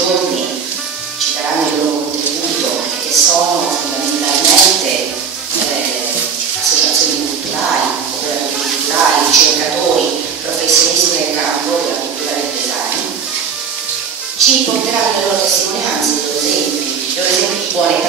giorni ci daranno il loro contributo, che sono fondamentalmente associazioni culturali, operatori culturali, ricercatori, professionisti nel campo della cultura e del design, ci porteranno le loro testimonianze, i loro esempi di buone